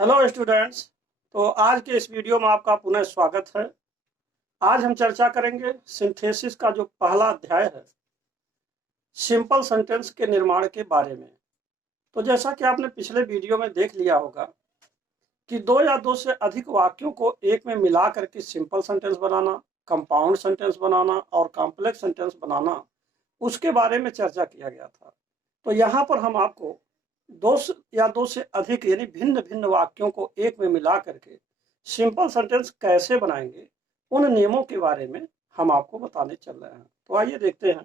Hello students. तो आज के इस वीडियो में आपका पुनः स्वागत है। आज हम चर्चा करेंगे सिंथेसिस का जो पहला अध्याय है, सिंपल सेंटेंस के निर्माण के बारे में। तो जैसा कि आपने पिछले वीडियो में देख लिया होगा कि दो या दो से अधिक वाक्यों को एक में मिला करके सिंपल सेंटेंस बनाना, कंपाउंड सेंटेंस बनाना और कॉम्प्लेक्स सेंटेंस बनाना, उसके बारे में चर्चा किया गया था। तो यहाँ पर हम आपको या दो से अधिक यानी भिन्न भिन्न वाक्यों को एक में मिला करके सिंपल सेंटेंस कैसे बनाएंगे, उन नियमों के बारे में हम आपको बताने चल रहे हैं। तो आइए देखते हैं।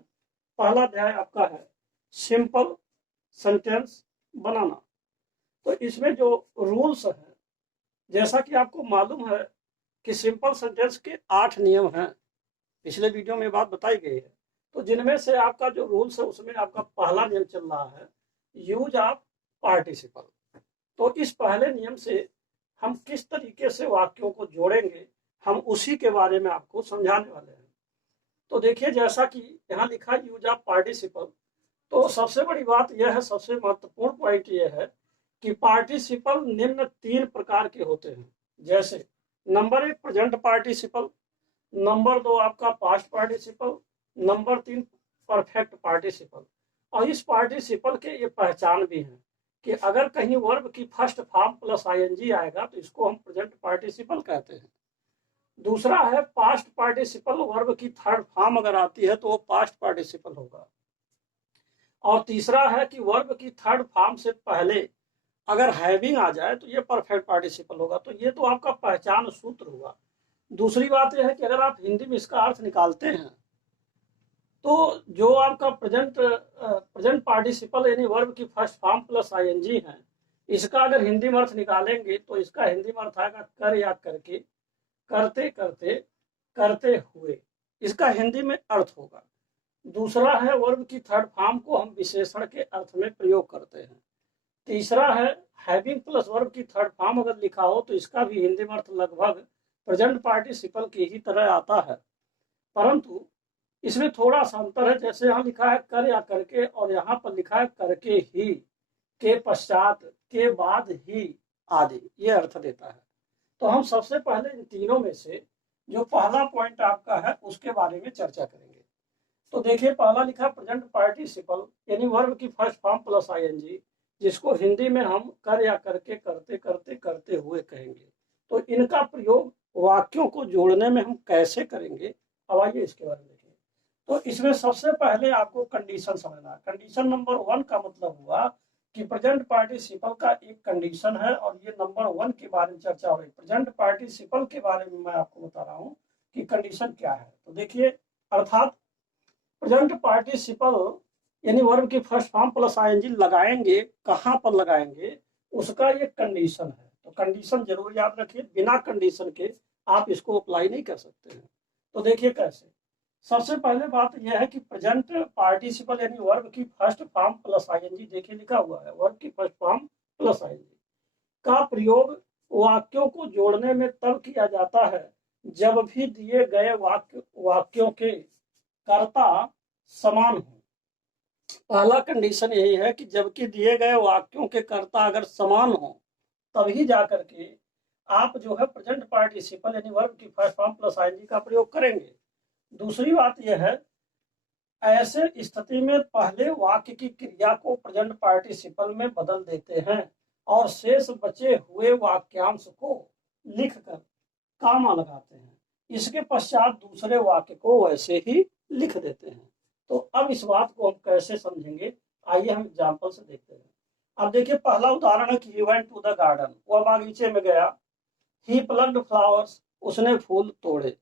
पहला अध्याय आपका है सिंपल सेंटेंस बनाना। तो इसमें जो रूल्स हैं, जैसा कि आपको मालूम है कि सिंपल सेंटेंस के 8 नियम हैं। पिछले वीडियो में बात बताई गई है। तो जिनमें से आपका जो रूल्स है उसमें आपका पहला नियम चल रहा है यूज ऑफ पार्टिसिपल। तो इस पहले नियम से हम किस तरीके से वाक्यों को जोड़ेंगे, हम उसी के बारे में आपको समझाने वाले हैं। तो देखिए, जैसा कि यहाँ लिखा है यूज ऑफ पार्टिसिपल, तो सबसे बड़ी बात यह है, सबसे महत्वपूर्ण पॉइंट यह है कि पार्टिसिपल निम्न 3 प्रकार के होते हैं। जैसे नंबर 1 प्रेजेंट पार्टिसिपल, नंबर 2 आपका past participle, number 3 perfect participle. और इस पार्टिसिपल के ये पहचान भी है कि अगर कहीं वर्ब की फर्स्ट फॉर्म प्लस आईएनजी आएगा तो इसको हम प्रेजेंट पार्टिसिपल कहते हैं। दूसरा है पास्ट पार्टिसिपल, वर्ब की थर्ड फॉर्म अगर आती है तो वो पास्ट पार्टिसिपल होगा। और तीसरा है कि वर्ब की थर्ड फॉर्म से पहले अगर हैविंग आ जाए तो ये परफेक्ट पार्टिसिपल होगा। तो ये तो आपका पहचान सूत्र हुआ। दूसरी बात यह है कि अगर आप हिंदी में इसका अर्थ निकालते हैं तो जो आपका प्रेजेंट पार्टिसिपल यानी वर्ब की फर्स्ट फॉर्म प्लस आईएनजी है, इसका अगर हिंदी में अर्थ निकालेंगे तो इसका हिंदी में अर्थ आएगा कर या करके, करते करते, करते हुए, इसका हिंदी में अर्थ होगा। दूसरा है वर्ब की थर्ड फॉर्म को हम विशेषण के अर्थ में प्रयोग करते हैं। तीसरा है हैविंग प्लस वर्ब की थर्ड फॉर्म अगर लिखा हो तो इसका भी हिंदी में अर्थ लगभग प्रेजेंट पार्टिसिपल की ही तरह आता है, परंतु इसमें थोड़ा सा अंतर है। जैसे यहाँ लिखा है कर या करके और यहाँ पर लिखा है करके ही, के पश्चात, के बाद ही आदि, ये अर्थ देता है। तो हम सबसे पहले इन तीनों में से जो पहला पॉइंट आपका है उसके बारे में चर्चा करेंगे। तो देखिए, पहला लिखा प्रेजेंट पार्टिसिपल यानी वर्ब की फर्स्ट फॉर्म प्लस आईएनजी, जिसको हिंदी में हम कर या करके, करते करते, करते हुए कहेंगे। तो इनका प्रयोग वाक्यों को जोड़ने में हम कैसे करेंगे, अब आइए इसके बारे में देखें। तो इसमें सबसे पहले आपको कंडीशन समझना है। कंडीशन नंबर 1 का मतलब हुआ कि प्रेजेंट पार्टिसिपल का एक कंडीशन है और ये नंबर 1 के बारे में चर्चा हो रही है। प्रेजेंट पार्टिसिपल के बारे में मैं आपको बता रहा हूँ कि कंडीशन क्या है। तो देखिए, अर्थात प्रेजेंट पार्टिसिपल यानी वर्ब की फर्स्ट फॉर्म प्लस आईएनजी लगाएंगे, कहां पर लगाएंगे, उसका ये कंडीशन है। तो कंडीशन जरूर याद रखिए, बिना कंडीशन के आप इसको अप्लाई नहीं कर सकते हैं। तो देखिए कैसे। सबसे पहले बात यह है कि प्रेजेंट पार्टिसिपल यानी वर्ब की फर्स्ट फॉर्म प्लस आईएनजी, देखिए लिखा हुआ है वर्ब की फर्स्ट फॉर्म प्लस आईएनजी का प्रयोग वाक्यों को जोड़ने में तब किया जाता है जब भी दिए गए वाक्यों के कर्ता समान हो। पहला कंडीशन यही है कि जबकि दिए गए वाक्यों के कर्ता अगर समान हो तभी जाकर के आप जो है प्रेजेंट पार्टिसिपल यानी वर्ब की फर्स्ट फॉर्म प्लस आईएनजी का प्रयोग करेंगे। दूसरी बात यह है, ऐसे स्थिति में पहले वाक्य की क्रिया को प्रेजेंट पार्टिसिपल में बदल देते हैं और शेष बचे हुए वाक्यांश को लिखकर कामा लगाते हैं। इसके पश्चात दूसरे वाक्य को वैसे ही लिख देते हैं। तो अब इस बात को हम कैसे समझेंगे, आइए हम एग्जाम्पल से देखते हैं। अब देखिए, पहला उदाहरण है कि he went to the garden, वह बागीचे में गया। ही प्लग्ड फ्लावर्स, उसने फूल तोड़े।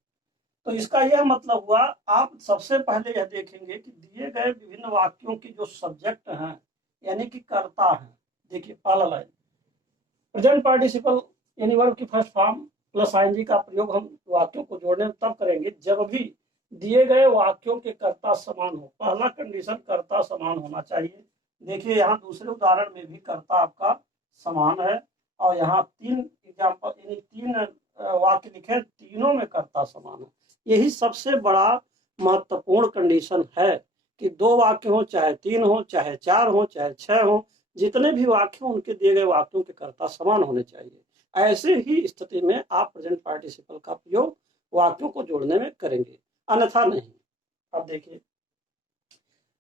तो इसका यह मतलब हुआ, आप सबसे पहले यह देखेंगे कि दिए गए विभिन्न वाक्यों की जो सब्जेक्ट हैं यानी कि कर्ता हैं। देखिए पहला लाइन, प्रेजेंट पार्टिसिपल यानी वर्ब की फर्स्ट फॉर्म प्लस आईएनजी का प्रयोग हम वाक्यों को जोड़ने में तब करेंगे जब भी दिए गए वाक्यों के कर्ता समान हो। पहला कंडीशन कर्ता समान होना चाहिए। देखिए यहाँ दूसरे उदाहरण में भी कर्ता आपका समान है और यहाँ 3 एग्जाम्पल यानी 3 वाक्य लिखे, तीनों में कर्ता समान है। यही सबसे बड़ा महत्वपूर्ण कंडीशन है कि 2 वाक्य हो, चाहे 3 हो, चाहे 4 हो, चाहे 6 हो, जितने भी वाक्य उनके दिए गए वाक्यों के कर्ता समान होने चाहिए। ऐसे ही स्थिति में आप प्रेजेंट पार्टिसिपल का प्रयोग वाक्यों को जोड़ने में करेंगे, अन्यथा नहीं। अब देखिए,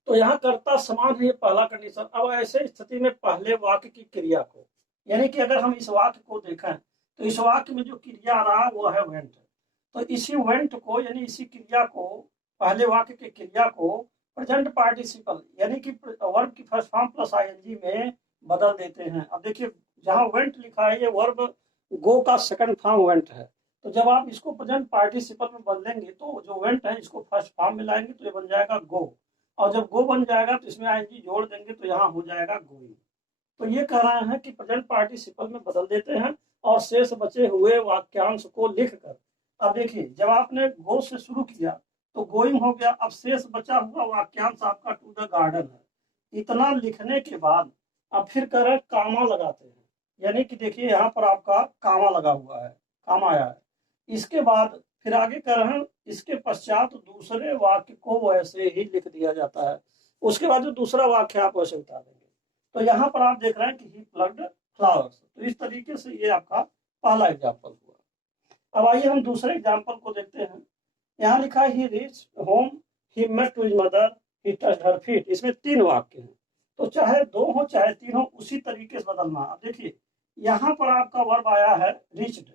तो यहाँ कर्ता समान है, ये पहला कंडीशन। अब ऐसे स्थिति में पहले वाक्य की क्रिया को, यानी कि अगर हम इस वाक्य को देखें तो इस वाक्य में जो क्रिया आ रहा है वो है वेंट। तो इसी वेंट को यानी इसी क्रिया को, पहले वाक्य की क्रिया को प्रेजेंट पार्टिसिपल यानी कि वर्ब की फर्स्ट फॉर्म प्लस आईएनजी में बदल देते हैं। अब देखिए, जहां वेंट लिखा है ये वर्ब गो का सेकंड फॉर्म वेंट है। तो जब आप इसको प्रेजेंट पार्टिसिपल में बदलेंगे तो जो वेंट है इसको फर्स्ट फॉर्म में लाएंगे तो ये बन जाएगा गो, और जब गो बन जाएगा तो इसमें आईएनजी जोड़ देंगे तो यहाँ हो जाएगा गोइंग। तो ये कह रहे हैं कि प्रेजेंट पार्टिसिपल में बदल देते हैं और शेष बचे हुए वाक्यांश को लिखकर। अब देखिए, जब आपने गो से शुरू किया तो गोइंग हो गया, अब शेष बचा हुआ वाक्यांश आपका टू द गार्डन है। इतना लिखने के बाद अब फिर कह रहे हैं कामा लगाते हैं, यानी कि देखिए यहाँ पर आपका कामा लगा हुआ है, कामा आया है। इसके बाद फिर आगे कह रहे हैं इसके पश्चात दूसरे वाक्य को वैसे ही लिख दिया जाता है। उसके बाद जो दूसरा वाक्य आप वैसे उतार देंगे। तो यहाँ पर आप देख रहे हैं कि ही प्लग्ड फ्लावर्स। तो इस तरीके से ये आपका पहला एग्जाम्पल हुआ। अब आइए हम दूसरे एग्जाम्पल को देखते हैं। यहाँ लिखा है he reach home, he met to his mother, he touched her feet. इसमें 3 वाक्य हैं, तो चाहे 2 हो चाहे 3 हो उसी तरीके से बदलना। अब देखिए, यहाँ पर आपका वर्ब आया है रीच्ड,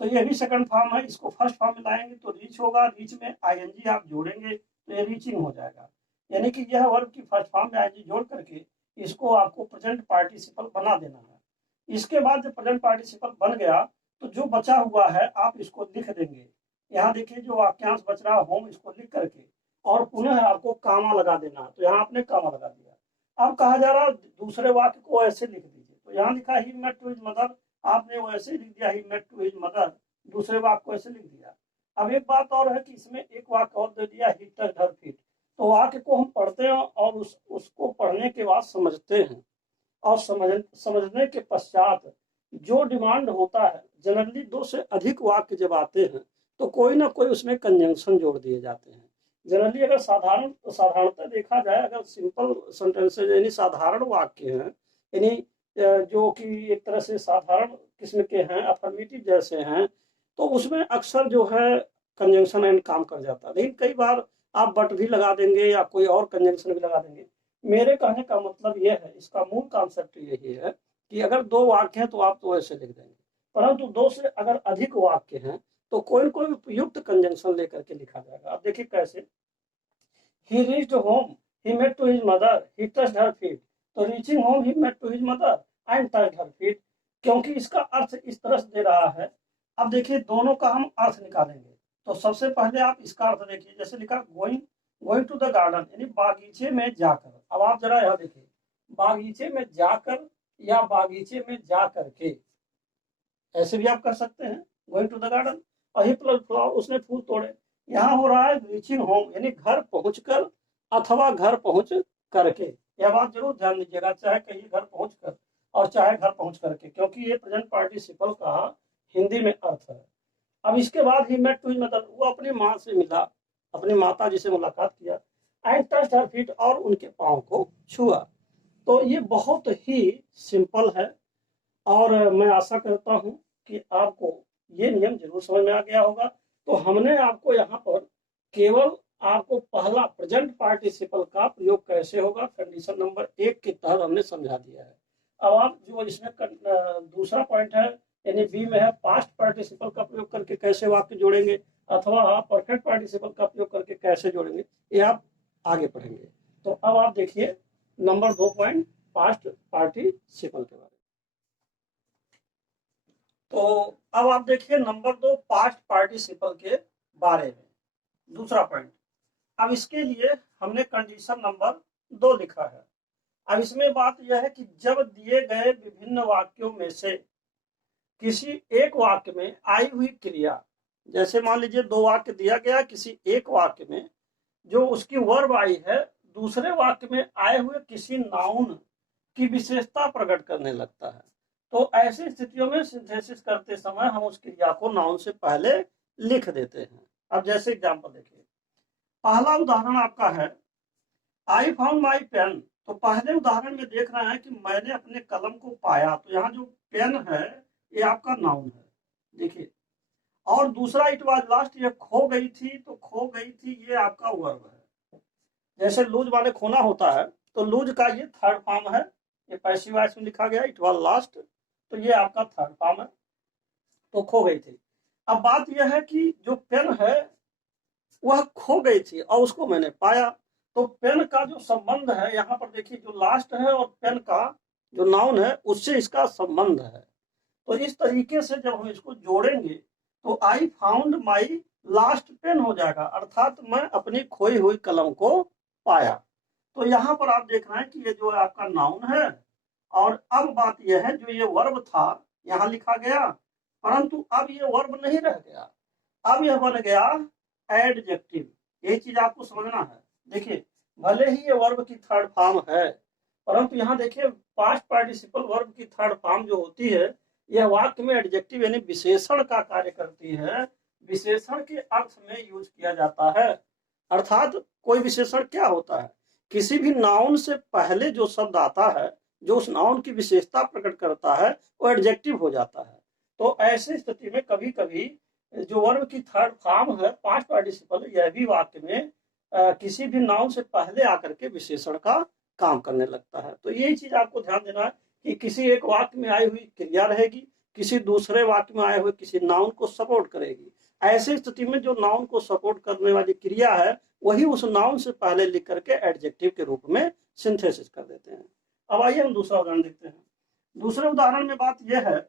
तो ये भी सेकंड फॉर्म है, इसको फर्स्ट फॉर्म में लाएंगे तो रीच होगा, रीच में आईएनजी आप जोड़ेंगे तो ये रीचिंग हो जाएगा। यानी कि यह वर्ब की फर्स्ट फॉर्म में आईएनजी जोड़ करके इसको आपको प्रेजेंट पार्टिसिपल बना देना है। इसके बाद जब प्रेजेंट पार्टिसिपल बन गया तो जो बचा हुआ है आप इसको लिख देंगे। यहाँ देखिए जो वाक्यांश बच रहा होम, इसको लिख करके और पुनः आपको कामा लगा देना। तो यहाँ आपने कामा लगा दिया। अब कहा जा रहा दूसरे वाक्य को ऐसे लिख दीजिए। तो यहाँ लिखा he met to his mother, आपने वो ऐसे लिख दिया he met to his mother, दूसरे वाक्य को ऐसे लिख दिया। अब एक बात और है कि इसमें एक वाक्य और दे दिया ही टच्ड हर फीट। तो वाक्य को हम पढ़ते हैं और उसको पढ़ने के बाद समझते हैं, और समझने के पश्चात जो डिमांड होता है, जनरली 2 से अधिक वाक्य जब आते हैं तो कोई ना कोई उसमें कंजंक्शन जोड़ दिए जाते हैं। जनरली अगर साधारणतः देखा जाए, अगर सिंपल सेंटेंसेज यानी साधारण वाक्य हैं, यानी जो कि एक तरह से साधारण किस्म के हैं, अफर्मेटिव जैसे हैं, तो उसमें अक्सर जो है कंजंक्शन एंड काम कर जाता है। लेकिन कई बार आप बट भी लगा देंगे या कोई और कंजंक्शन भी लगा देंगे। मेरे कहने का मतलब यह है, इसका मूल कॉन्सेप्ट यही है कि अगर 2 वाक्य हैं तो आप तो ऐसे लिख देंगे, परंतु 2 से अगर अधिक वाक्य हैं तो कोई कोई उपयुक्त कंजंक्शन लेकर के लिखा जाएगा। अब देखिए कैसे, he reached home, he met to his mother, he touched her feet. तो reaching home, he met to his mother and touched her feet, क्योंकि इसका अर्थ इस तरह से दे रहा है। अब देखिए दोनों का हम अर्थ निकालेंगे। तो सबसे पहले आप इसका अर्थ देखिए, जैसे लिखा going, going to the garden यानी बागीचे में जाकर। अब आप जरा यह देखिए, बागीचे में जाकर या बागीचे में जा करके, ऐसे भी आप कर सकते हैं, गोइंग टू द गार्डन। और ही प्लस फ्लावर, उसने फूल तोड़े। यहाँ हो रहा है रीचिंग होम यानी घर पहुंचकर अथवा घर पहुंच करके। यह बात जरूर ध्यान दीजिएगा, चाहे कहीं घर पहुंचकर और चाहे घर पहुंच करके, क्योंकि ये प्रेजेंट पार्टिसिपल का हिंदी में अर्थ है। अब इसके बाद he met to his mother, वो अपनी माँ से मिला, अपनी माता जी से मुलाकात किया। एंड टच्ड हर फीट, और उनके पाँव को छुआ। तो ये बहुत ही सिंपल है और मैं आशा करता हूं कि आपको ये नियम जरूर समझ में आ गया होगा। तो हमने आपको यहाँ पर केवल आपको पहला प्रेजेंट पार्टिसिपल का प्रयोग कैसे होगा कंडीशन नंबर 1 के तहत हमने समझा दिया है। अब आप जो इसमें दूसरा पॉइंट है यानी बी में है पास्ट पार्टिसिपल का प्रयोग करके कैसे वाक्य जोड़ेंगे अथवा आप परफेक्ट पार्टिसिपल का प्रयोग करके कैसे जोड़ेंगे, ये आप आगे पढ़ेंगे। तो अब आप देखिए नंबर 2 पॉइंट पास्ट पार्टिसिपल के बारे में। तो अब आप देखिए नंबर 2 पास्ट पार्टिसिपल के बारे में, दूसरा पॉइंट। अब इसके लिए हमने कंडीशन नंबर 2 लिखा है। अब इसमें बात यह है कि जब दिए गए विभिन्न वाक्यों में से किसी एक वाक्य में आई हुई क्रिया, जैसे मान लीजिए 2 वाक्य दिया गया, किसी एक वाक्य में जो उसकी वर्ब आई है दूसरे वाक्य में आए हुए किसी नाउन की विशेषता प्रकट करने लगता है, तो ऐसी स्थितियों में सिंथेसिस करते समय हम उस क्रिया को नाउन से पहले लिख देते हैं। अब जैसे एग्जांपल देखिए, पहला उदाहरण आपका है आई फाउंड माई पेन तो पहले उदाहरण में देख रहे हैं कि मैंने अपने कलम को पाया, तो यहाँ जो पेन है ये आपका नाउन है, देखिए। और दूसरा इट वाज लास्ट, ये खो गई थी, तो खो गई थी ये आपका वर्ब है। जैसे लूज माने खोना होता है, तो लूज का ये थर्ड फॉर्म है, ये पैसिव वॉइस में लिखा गया इट वाज लास्ट, तो ये आपका थर्ड फॉर्म है, तो खो गई थी। अब बात यह है कि जो पेन है वह खो गई थी और उसको मैंने पाया, तो पेन का जो संबंध है यहाँ पर देखिए, जो लास्ट है और पेन का जो नाउन है उससे इसका संबंध है। तो इस तरीके से जब हम इसको जोड़ेंगे तो I found my last pen हो जाएगा, अर्थात मैं अपनी खोई हुई कलम को पाया। तो यहाँ पर आप देख रहे हैं कि ये जो आपका नाउन है, और अब बात यह है जो ये वर्ब था यहाँ लिखा गया, परंतु अब ये वर्ब नहीं रह गया, अब यह बन गया एडजेक्टिव। यही चीज आपको समझना है। देखिए, भले ही ये वर्ब की थर्ड फॉर्म है, परंतु यहाँ देखिए पास्ट पार्टिसिपल वर्ब की थर्ड फॉर्म जो होती है यह वाक्य में एडजेक्टिव यानी विशेषण का कार्य करती है, विशेषण के अर्थ में यूज किया जाता है। अर्थात कोई विशेषण क्या होता है, किसी भी नाउन से पहले जो शब्द आता है, जो उस नाउन की विशेषता प्रकट करता है, वो एडजेक्टिव हो जाता है। तो ऐसी स्थिति में कभी कभी जो वर्ब की थर्ड फॉर्म है पास्ट पार्टिसिपल, यह भी वाक्य में किसी भी नाउन से पहले आकर के विशेषण का काम करने लगता है। तो यही चीज आपको ध्यान देना है कि किसी एक वाक्य में आई हुई क्रिया रहेगी, किसी दूसरे वाक्य में आए हुए किसी नाउन को सपोर्ट करेगी। ऐसी स्थिति में जो नाउन को सपोर्ट करने वाली क्रिया है वही उस नाउन से पहले लिख करके एडजेक्टिव के रूप में सिंथेसिस कर देते हैं। अब आइए हम दूसरा उदाहरण देखते हैं। दूसरे उदाहरण में बात यह है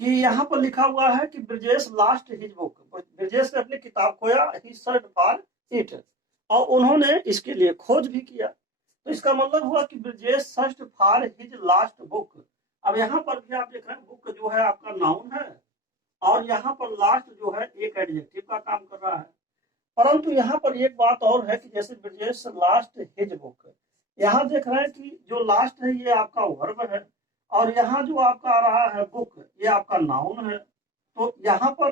कि यहाँ पर लिखा हुआ है कि Brajesh last his book, Brajesh ने अपनी किताब खोया, ही सर्च फॉर इट, और उन्होंने इसके लिए खोज भी किया। तो इसका मतलब हुआ कि Brajesh search for his last book. अब यहाँ पर भी आप देख रहे हैं बुक जो है आपका नाउन है, और यहाँ पर लास्ट जो है एक एडजेक्टिव का काम कर रहा है। परंतु यहाँ पर एक बात और है कि जैसे ब्रजेश लास्ट हिज बुक, यहाँ देख रहे हैं कि जो लास्ट है ये आपका वर्ब है, और यहाँ जो आपका आ रहा है बुक, ये आपका नाउन है। तो यहाँ पर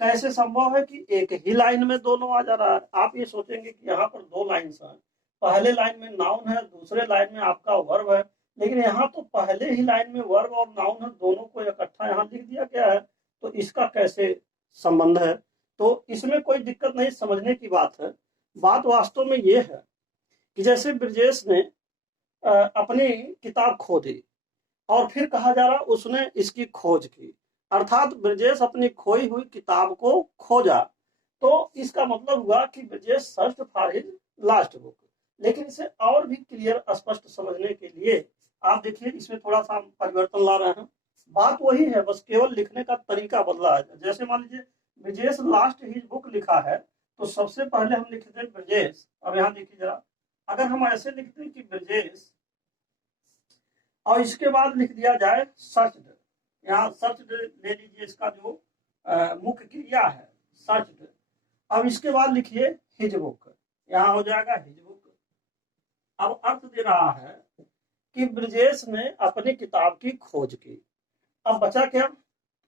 कैसे संभव है कि एक ही लाइन में दोनों आ जा रहा है। आप ये सोचेंगे कि यहाँ पर दो लाइन है, पहले लाइन में नाउन है, दूसरे लाइन में आपका वर्ब है, लेकिन यहाँ तो पहले ही लाइन में वर्ब और नाउन है, दोनों को इकट्ठा यहाँ लिख दिया गया है। तो इसका कैसे संबंध है? तो इसमें कोई दिक्कत नहीं, समझने की बात है। बात वास्तव में ये है कि जैसे ब्रजेश ने अपनी किताब खो दी, और फिर कहा जा रहा उसने इसकी खोज की, अर्थात ब्रजेश अपनी खोई हुई किताब को खोजा। तो इसका मतलब हुआ कि Brajesh search for his last book. लेकिन इसे और भी क्लियर स्पष्ट समझने के लिए आप देखिए इसमें थोड़ा सा परिवर्तन ला रहे हैं। बात वही है, बस केवल लिखने का तरीका बदला है। जैसे मान लीजिए ब्रजेश लास्ट हिज बुक लिखा है, तो सबसे पहले हम लिखते हैं ब्रजेश। अब यहाँ देखिए जरा, अगर हम ऐसे लिखते हैं कि ब्रजेश और इसके बाद लिख दिया जाए सर्चड, यहाँ सर्चड ले लीजिए, इसका जो मुख्य क्रिया है सर्चड। अब इसके बाद लिखिए हिज बुक, यहाँ हो जाएगा हिज बुक। अब अर्थ दे रहा है कि ब्रजेश ने अपनी किताब की खोज की। अब बचा क्या?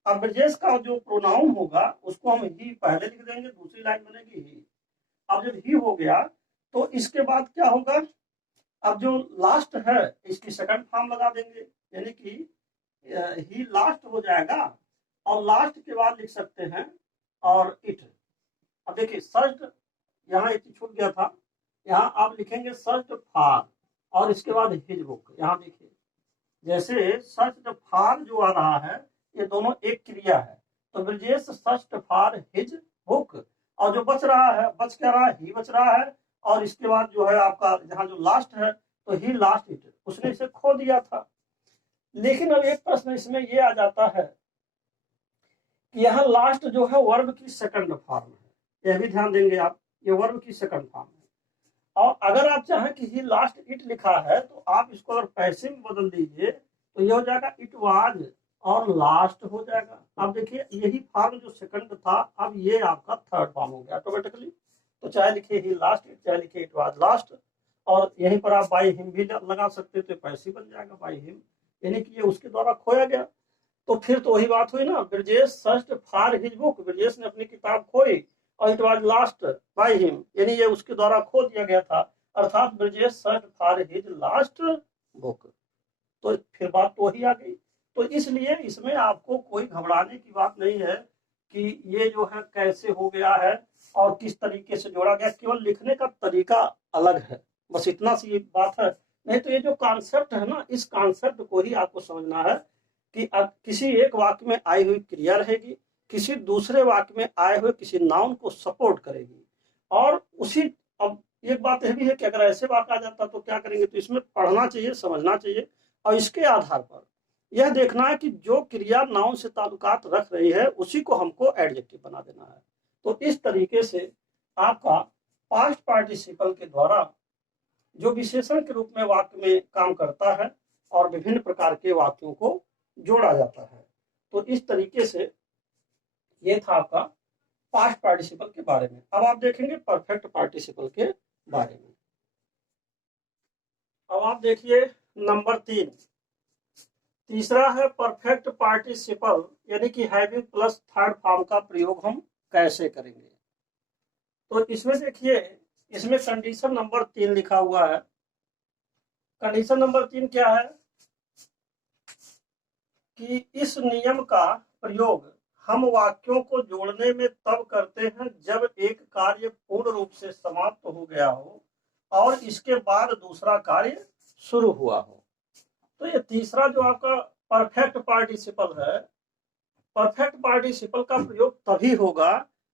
अब ब्रजेश का जो प्रोनाउन होगा उसको हम ही पहले लिख देंगे, दूसरी लाइन बनेगी ही। अब जब ही हो गया तो इसके बाद क्या होगा? अब जो लास्ट है इसकी सेकंड फॉर्म लगा देंगे, यानी कि ही लास्ट हो जाएगा, और लास्ट के बाद लिख सकते हैं और इट। अब देखिए सर्च, यहाँ एक छूट गया था, यहाँ आप लिखेंगे सर्च फॉर और इसके बाद हिज बुक। यहाँ देखिए जैसे सर्च फॉर जो आ रहा है ये दोनों एक क्रिया है, तो Brajesh search for his book, और जो बच रहा है, बच क्या रहा है? ही बच रहा है, और इसके बाद जो है आपका जहाँ जो लास्ट है तो ही लास्ट इट, उसने इसे खो दिया था। लेकिन अब एक प्रश्न इसमें ये आ जाता है कि यहाँ लास्ट जो है वर्ब की सेकंड फॉर्म है, यह भी ध्यान देंगे आप, ये वर्ब की सेकंड फॉर्म है। और अगर आप चाहें कि ही लास्ट इट लिखा है तो आप इसको अगर पैसिव में बदल दीजिए तो ये हो जाएगा इट वाज और लास्ट हो जाएगा। अब देखिए यही फॉर्म जो सेकंड था, अब ये आपका थर्ड फॉर्म हो गया ऑटोमेटिकली। तो चाहे लिखिए ही लास्ट इट, चाहे लिखिए इट वाज लास्ट, और यहीं पर आप बाई हिम भी लगा सकते थे, पैसिव बन जाएगा बाई हिम, यानी कि ये उसके द्वारा खोया गया। तो फिर तो वही बात हुई ना, Brajesh searched for his book, Brajesh ने अपनी किताब खोई, और it was last by him, यानी ये उसके द्वारा खो दिया गया था। अर्थात Brajesh search for his last book. तो फिर बात तो वही आ गई। तो इसलिए इसमें आपको कोई घबराने की बात नहीं है कि ये जो है कैसे हो गया है और किस तरीके से जोड़ा गया, केवल लिखने का तरीका अलग है, बस इतना सी बात है। नहीं तो ये जो कॉन्सेप्ट है ना, इस कॉन्सेप्ट को ही आपको समझना है कि अब किसी एक वाक्य में आई हुई क्रिया रहेगी, किसी दूसरे वाक्य में आए हुए किसी नाउन को सपोर्ट करेगी। और उसी, अब एक बात यह भी है कि अगर ऐसे वाक्य आ जाता तो क्या करेंगे, तो इसमें पढ़ना चाहिए, समझना चाहिए, और इसके आधार पर यह देखना है कि जो क्रिया नाउन से ताल्लुकात रख रही है उसी को हमको एडजेक्टिव बना देना है। तो इस तरीके से आपका पास्ट पार्टिसिपल के द्वारा जो विशेषण के रूप में वाक्य में काम करता है और विभिन्न प्रकार के वाक्यों को जोड़ा जाता है। तो इस तरीके से ये था आपका पास्ट पार्टिसिपल के बारे में। अब आप देखेंगे परफेक्ट पार्टिसिपल के बारे में। अब आप देखिए नंबर 3, तीसरा है परफेक्ट पार्टिसिपल, यानी कि हैविंग प्लस थर्ड फॉर्म का प्रयोग हम कैसे करेंगे। तो इसमें देखिए, इसमें कंडीशन नंबर 3 लिखा हुआ है। कंडीशन नंबर 3 क्या है कि इस नियम का प्रयोग हम वाक्यों को जोड़ने में तब करते हैं जब एक कार्य पूर्ण रूप से समाप्त हो गया हो और इसके बाद दूसरा कार्य शुरू हुआ हो। तो ये तीसरा जो आपका परफेक्ट पार्टिसिपल है, परफेक्ट पार्टिसिपल का प्रयोग तभी होगा,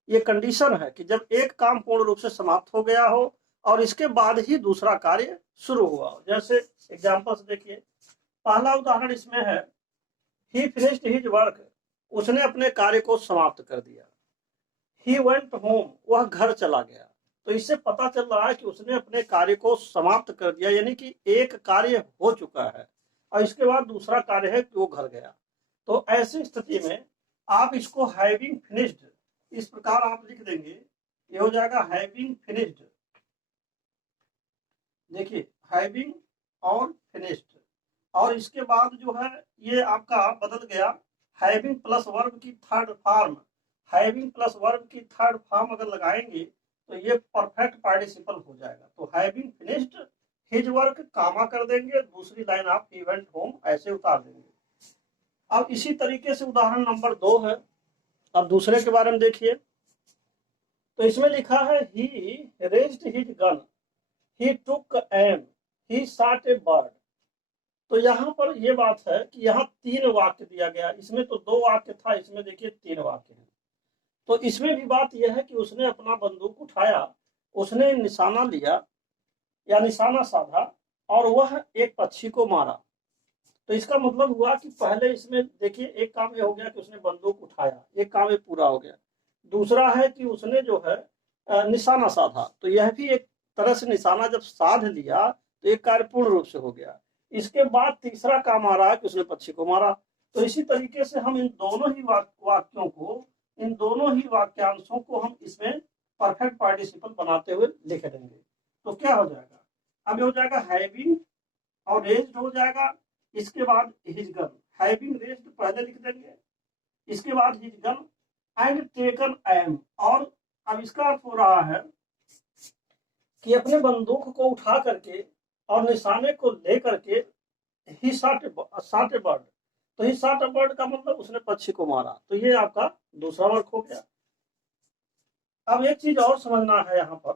ये कंडीशन है कि जब एक काम पूर्ण रूप से समाप्त हो गया हो और इसके बाद ही दूसरा कार्य शुरू हुआ हो। जैसे एग्जांपल्स देखिए, पहला उदाहरण इसमें है ही फिनिश्ड हिज वर्क, उसने अपने कार्य को समाप्त कर दिया। ही वेंट होम, वह घर चला गया। तो इससे पता चल रहा है कि उसने अपने कार्य को समाप्त कर दिया, यानी कि एक कार्य हो चुका है और इसके बाद दूसरा कार्य है कि वो घर गया। तो ऐसी स्थिति में आप इसको हैविंग फिनिश्ड इस प्रकार आप लिख देंगे, ये हो जाएगा हैविंग फिनिश्ड। देखिए हैविंग और फिनिश्ड, और इसके बाद जो है ये आपका बदल गया हैविंग प्लस वर्ब की third form. Having plus verb की थर्ड फॉर्म अगर लगाएंगे तो ये परफेक्ट पार्टिसिपल हो जाएगा। तो हैविंग फिनिश्ड हिज वर्क कामा कर देंगे, दूसरी लाइन आप ही वेंट होम ऐसे उतार देंगे। अब इसी तरीके से उदाहरण नंबर 2 है। अब दूसरे के बारे में देखिए, तो इसमें लिखा है ही रेज्ड हिज गन, ही टुक एम, ही शॉट ए बर्ड। तो यहाँ पर ये बात है कि यहाँ 3 वाक्य दिया गया, इसमें तो 2 वाक्य था, इसमें देखिए 3 वाक्य हैं। तो इसमें भी बात यह है कि उसने अपना बंदूक उठाया, उसने निशाना लिया या निशाना साधा और वह एक पक्षी को मारा। तो इसका मतलब हुआ कि पहले इसमें देखिए एक काम ये हो गया कि उसने बंदूक उठाया, एक काम ये पूरा हो गया। दूसरा है कि उसने जो है निशाना साधा, तो यह भी एक तरह से निशाना जब साध लिया तो एक कार्य पूर्ण रूप से हो गया। इसके बाद तीसरा काम आ रहा है कि उसने पक्षी को मारा। तो इसी तरीके से हम इन दोनों ही वाक्यों को, इन दोनों ही वाक्यांशों को हम इसमें परफेक्ट पार्टिसिपल बनाते हुए लिख देंगे। तो क्या हो जाएगा, अब हो जाएगा हैविंग और रेज्ड हो जाएगा, इसके बाद हिज गन, हैविंग रेज्ड पहले लिख देंगे, इसके बाद his gun and taken aim. और अब इसका अर्थ हो रहा है कि अपने बंदूक को उठा करके और निशाने को ले करके ही शॉट ए बर्ड। तो ही शॉट ए बर्ड का मतलब उसने पक्षी को मारा। तो ये आपका दूसरा वर्क हो गया। अब एक चीज और समझना है यहाँ पर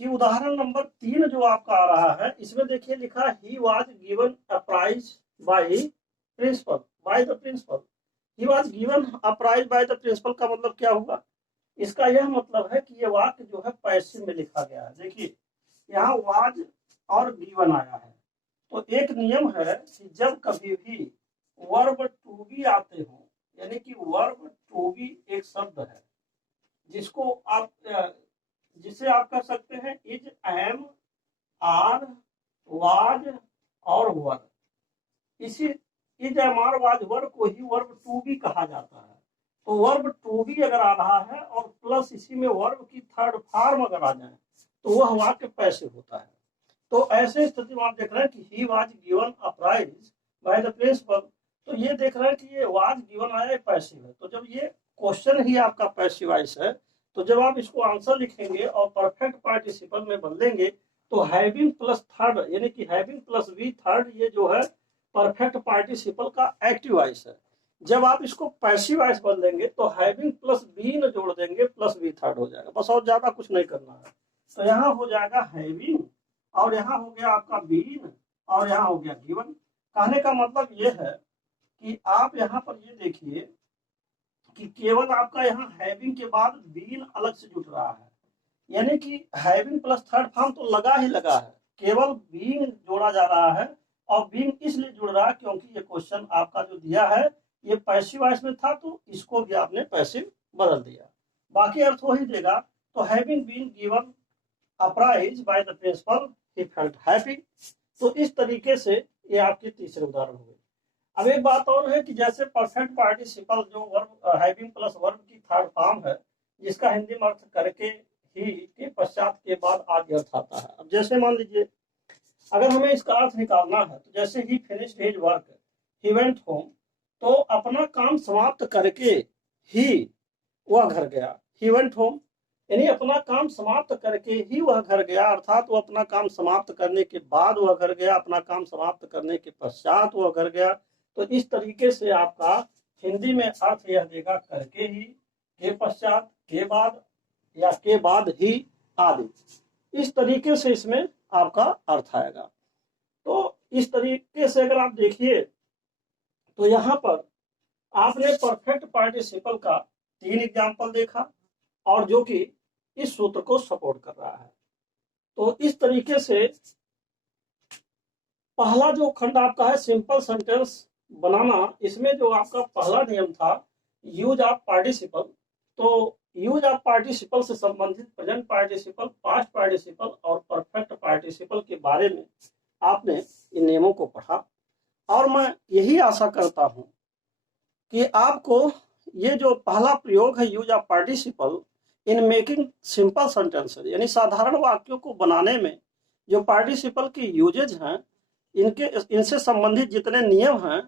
कि उदाहरण नंबर 3 जो आपका आ रहा है, इसमें देखिए लिखा he was given a prize by principal, by the principal. He was given a prize by the principal का मतलब क्या हुआ, इसका यह मतलब है कि ये वाक्य जो है पैसिव में लिखा गया है। देखिए यहाँ वाज और गिवन आया है। तो एक नियम है कि जब कभी भी वर्ब टू बी आते हो, यानी कि वर्ब टू बी एक शब्द है जिसको आप जिसे आप कर सकते हैं इज, एम, आर, वाज और वर। इसी इज, एम, आर, वाज, वर को ही वर्ब टू बी कहा जाता है। तो वर्ब टू बी अगर आ रहा है और प्लस इसी में वर्ब की थर्ड फॉर्म अगर आ जाए तो वह वाक्य पैसिव होता है। तो ऐसे स्थिति में आप देख रहे हैं कि he was given a prize by the principal. तो ये देख रहे हैं कि ये वाज गिवन आया पैसिव है। तो जब ये क्वेश्चन ही आपका पैसिवाइज है, तो जब आप इसको आंसर लिखेंगे और परफेक्ट पार्टिसिपल में बदलेंगे तो हैविंग प्लस थर्ड यानी कि हैविंग प्लस वी थर्ड, ये जो है परफेक्ट पार्टिसिपल का एक्टिव वॉइस है। जब आप इसको पैसिव वॉइस बन देंगे तो हैविंग प्लस बीन जोड़ देंगे प्लस वी थर्ड हो जाएगा, बस और ज्यादा कुछ नहीं करना है। तो यहाँ हो जाएगा हैविंग और यहाँ हो गया आपका बीन और यहाँ हो गया गिवन। कहने का मतलब ये है कि आप यहाँ पर ये देखिए कि केवल आपका यहाँ हैविंग के बाद बीन अलग से जुट रहा है, यानी कि हैविंग प्लस थर्ड फॉर्म तो लगा ही लगा है, केवल बीइंग जोड़ा जा रहा है। और बीइंग इसलिए जुड़ रहा है क्योंकि ये क्वेश्चन आपका जो दिया है ये पैसिव वॉइस में था, तो इसको भी आपने पैसिव बदल दिया, बाकी अर्थ वही देगा। तो having been given a prize by the principal he felt happy. तो इस तरीके से ये आपके तीसरे उदाहरण हुए। अब एक बात और है कि जैसे परफेक्ट पार्टिसिपल जो वर्ब हैविंग प्लस वर्ब की थर्ड फॉर्म है, जिसका हिंदी में अर्थ करके ही के पश्चात के बाद आदि अर्थ आता है। अब जैसे मान लीजिए अगर हमें इसका अर्थ निकालना है, तो जैसे ही finished his work he went home, तो अपना काम समाप्त करके ही वह घर गया। ही वेंट होम यानी अपना काम समाप्त करके ही वह घर गया, अर्थात वो अपना काम समाप्त करने के बाद वह घर गया, अपना काम समाप्त करने के पश्चात वह घर गया। तो इस तरीके से आपका हिंदी में अर्थ यह देगा करके ही, के पश्चात, के बाद या के बाद ही आदि। इस तरीके से इसमें आपका अर्थ आएगा। तो इस तरीके से अगर आप देखिए तो यहाँ पर आपने परफेक्ट पार्टिसिपल का 3 एग्जाम्पल देखा और जो कि इस सूत्र को सपोर्ट कर रहा है। तो इस तरीके से पहला जो खंड आपका है सिंपल सेंटेंस बनाना, इसमें जो आपका पहला नियम था यूज ऑफ पार्टिसिपल, तो यूज ऑफ पार्टिसिपल से संबंधित प्रेजेंट पार्टिसिपल, पास्ट पार्टिसिपल और परफेक्ट पार्टिसिपल के बारे में आपने इन नियमों को पढ़ा। और मैं यही आशा करता हूं कि आपको ये जो पहला प्रयोग है use of participle in making simple sentences, यानी साधारण वाक्यों को बनाने में जो पार्टिसिपल की यूजेज हैं, इनसे संबंधित जितने नियम हैं,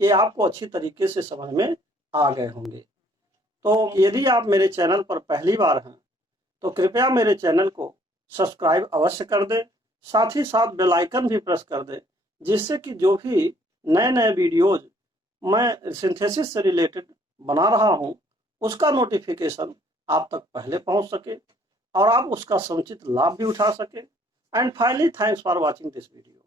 ये आपको अच्छी तरीके से समझ में आ गए होंगे। तो यदि आप मेरे चैनल पर पहली बार हैं तो कृपया मेरे चैनल को सब्सक्राइब अवश्य कर दें, साथ ही साथ बेल आइकन भी प्रेस कर दें, जिससे कि जो भी नए नए वीडियोज मैं सिंथेसिस से रिलेटेड बना रहा हूं, उसका नोटिफिकेशन आप तक पहले पहुंच सके और आप उसका समुचित लाभ भी उठा सके। And finally thanks for watching this video.